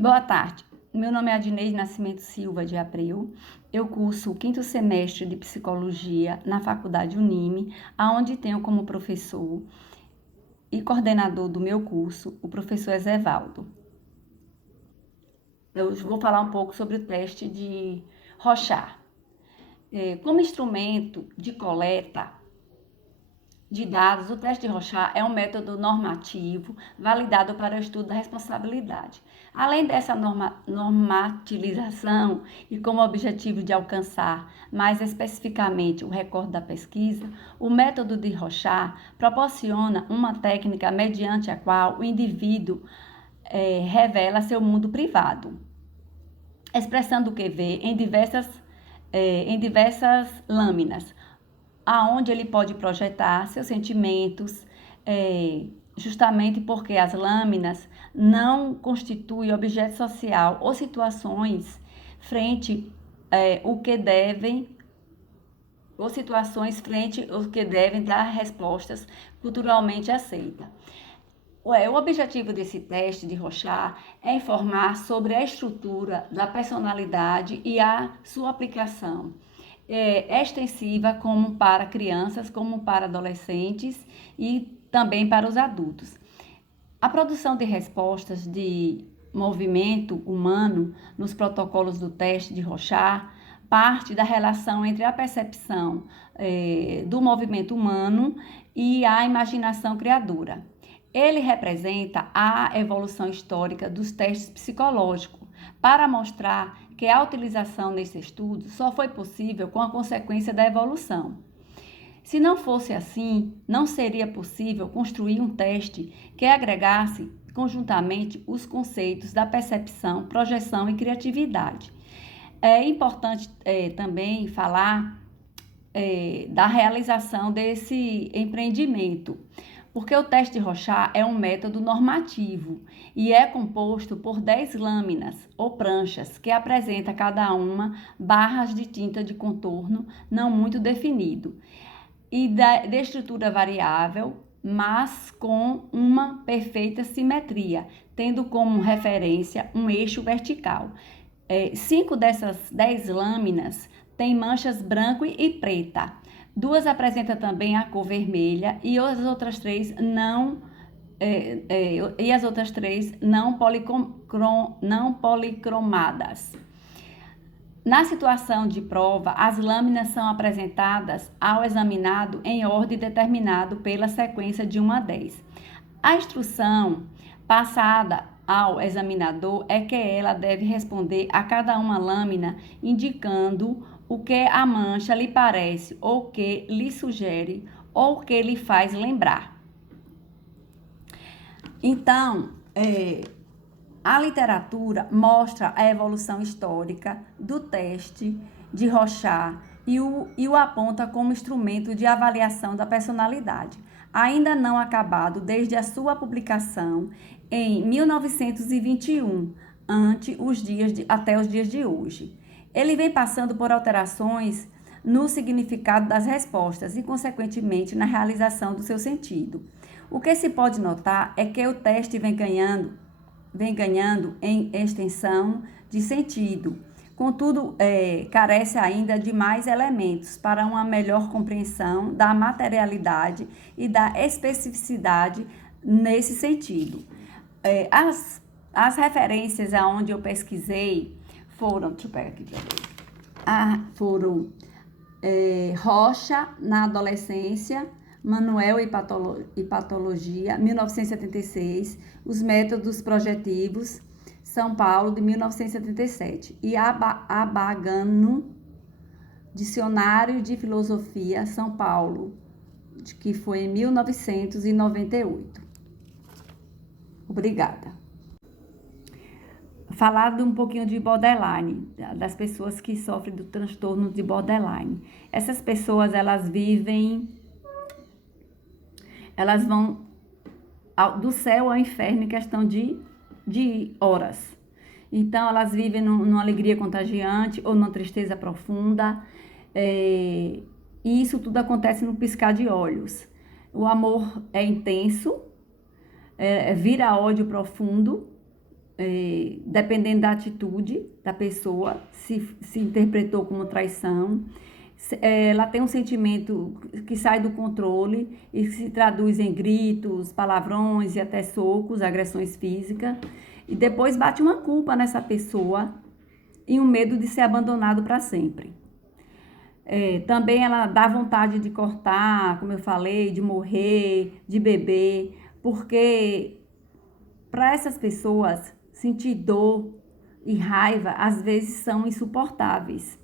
Boa tarde. Meu nome é Adinês Nascimento Silva de Abreu. Eu curso o 5º semestre de Psicologia na Faculdade Unime, aonde tenho como professor e coordenador do meu curso o professor Ezevaldo. Eu vou falar um pouco sobre o teste de Rorschach. Como instrumento de coleta de dados, o teste de Rorschach é um método normativo validado para o estudo da responsabilidade. Além dessa normatização e com o objetivo de alcançar mais especificamente o recorde da pesquisa, o método de Rorschach proporciona uma técnica mediante a qual o indivíduo revela seu mundo privado, expressando o que vê em diversas lâminas, aonde ele pode projetar seus sentimentos, justamente porque as lâminas não constituem objeto social ou situações frente o que devem ou situações frente o que devem dar respostas culturalmente aceitas. O objetivo desse teste de Rorschach é informar sobre a estrutura da personalidade e a sua aplicação. Extensiva como para crianças, como para adolescentes e também para os adultos. A produção de respostas de movimento humano nos protocolos do teste de Rorschach parte da relação entre a percepção do movimento humano e a imaginação criadora. Ele representa a evolução histórica dos testes psicológicos, para mostrar que a utilização desse estudo só foi possível com a consequência da evolução. Se não fosse assim, não seria possível construir um teste que agregasse conjuntamente os conceitos da percepção, projeção e criatividade. É importante também falar da realização desse empreendimento, porque o teste de Rorschach é um método normativo e é composto por 10 lâminas ou pranchas que apresenta cada uma barras de tinta de contorno não muito definido e de estrutura variável, mas com uma perfeita simetria, tendo como referência um eixo vertical. 5 dessas 10 lâminas têm manchas branco e preta. 2 apresentam também a cor vermelha e as outras 3 não policromadas. Na situação de prova, as lâminas são apresentadas ao examinado em ordem determinada pela sequência de 1 a 10. A instrução passada ao examinador é que ela deve responder a cada uma lâmina indicando o que a mancha lhe parece, ou que lhe sugere, ou que lhe faz lembrar. Então, a literatura mostra a evolução histórica do teste de Rorschach e o aponta como instrumento de avaliação da personalidade, ainda não acabado desde a sua publicação em 1921, até os dias de hoje. Ele vem passando por alterações no significado das respostas e, consequentemente, na realização do seu sentido. O que se pode notar é que o teste vem ganhando em extensão de sentido. Contudo, carece ainda de mais elementos para uma melhor compreensão da materialidade e da especificidade nesse sentido. As referências aonde eu pesquisei foram, deixa eu pegar aqui para ver, foram Rocha na adolescência, Manuel e Patologia, 1976, Os Métodos Projetivos, São Paulo, de 1977, e Abagano, Dicionário de Filosofia, São Paulo, que foi em 1998. Obrigada. Falar um pouquinho de borderline, das pessoas que sofrem do transtorno de borderline. Essas pessoas, elas vão do céu ao inferno em questão de horas. Então, elas vivem numa alegria contagiante ou numa tristeza profunda. E isso tudo acontece no piscar de olhos. O amor é intenso, vira ódio profundo. dependendo da atitude da pessoa, se interpretou como traição. Ela tem um sentimento que sai do controle e se traduz em gritos, palavrões e até socos, agressões físicas. E depois bate uma culpa nessa pessoa e um medo de ser abandonado para sempre. Também ela dá vontade de cortar, como eu falei, de morrer, de beber, porque para essas pessoas sentir dor e raiva às vezes são insuportáveis.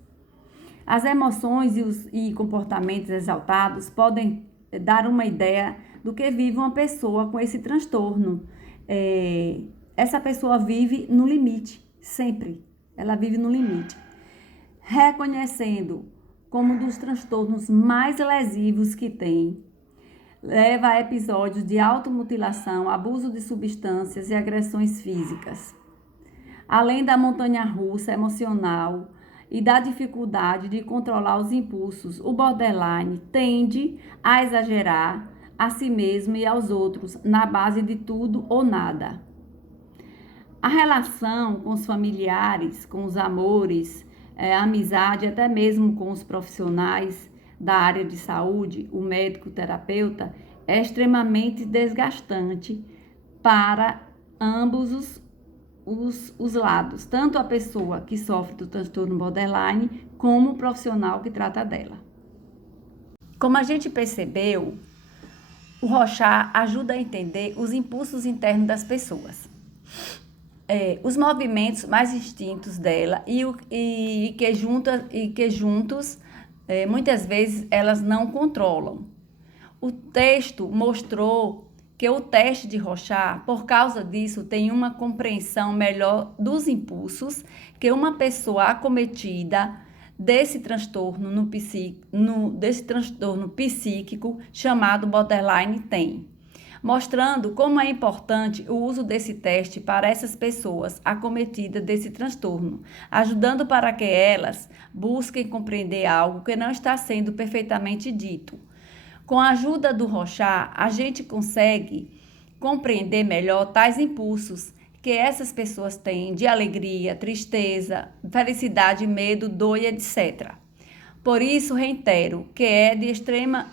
As emoções e comportamentos exaltados podem dar uma ideia do que vive uma pessoa com esse transtorno. Essa pessoa vive no limite, sempre. Ela vive no limite. Reconhecendo como um dos transtornos mais lesivos que tem, leva a episódios de automutilação, abuso de substâncias e agressões físicas. Além da montanha-russa emocional e da dificuldade de controlar os impulsos, o borderline tende a exagerar a si mesmo e aos outros na base de tudo ou nada. A relação com os familiares, com os amores, a amizade, até mesmo com os profissionais da área de saúde, o médico, o terapeuta, é extremamente desgastante para ambos os lados, tanto a pessoa que sofre do transtorno borderline, como o profissional que trata dela. Como a gente percebeu, o Rorschach ajuda a entender os impulsos internos das pessoas, os movimentos mais instintos dela e que juntos, muitas vezes, elas não controlam. O texto mostrou que o teste de Rorschach, por causa disso, tem uma compreensão melhor dos impulsos que uma pessoa acometida desse transtorno psíquico chamado borderline tem, mostrando como é importante o uso desse teste para essas pessoas acometidas desse transtorno, ajudando para que elas busquem compreender algo que não está sendo perfeitamente dito. Com a ajuda do Rorschach, a gente consegue compreender melhor tais impulsos que essas pessoas têm de alegria, tristeza, felicidade, medo, dor e etc. Por isso, reitero que é de extrema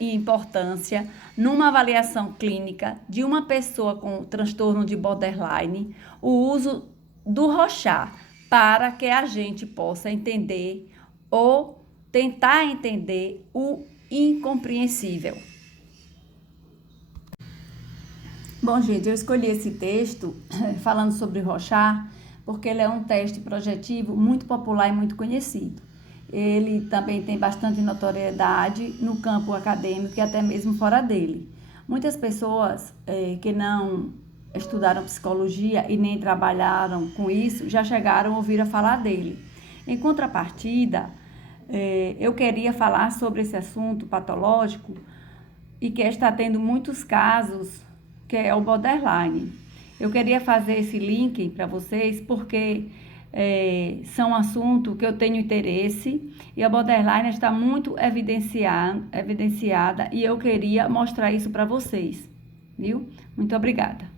importância, numa avaliação clínica de uma pessoa com transtorno de borderline, o uso do Rorschach para que a gente possa entender ou tentar entender o incompreensível. Bom, gente, eu escolhi esse texto falando sobre Rorschach porque ele é um teste projetivo muito popular e muito conhecido. Ele também tem bastante notoriedade no campo acadêmico e até mesmo fora dele. Muitas pessoas que não estudaram psicologia e nem trabalharam com isso já chegaram a ouvir falar dele. Em contrapartida, eu queria falar sobre esse assunto patológico e que está tendo muitos casos, que é o borderline. Eu queria fazer esse link para vocês porque são um assunto que eu tenho interesse e a borderline está muito evidenciada e eu queria mostrar isso para vocês, viu? Muito obrigada.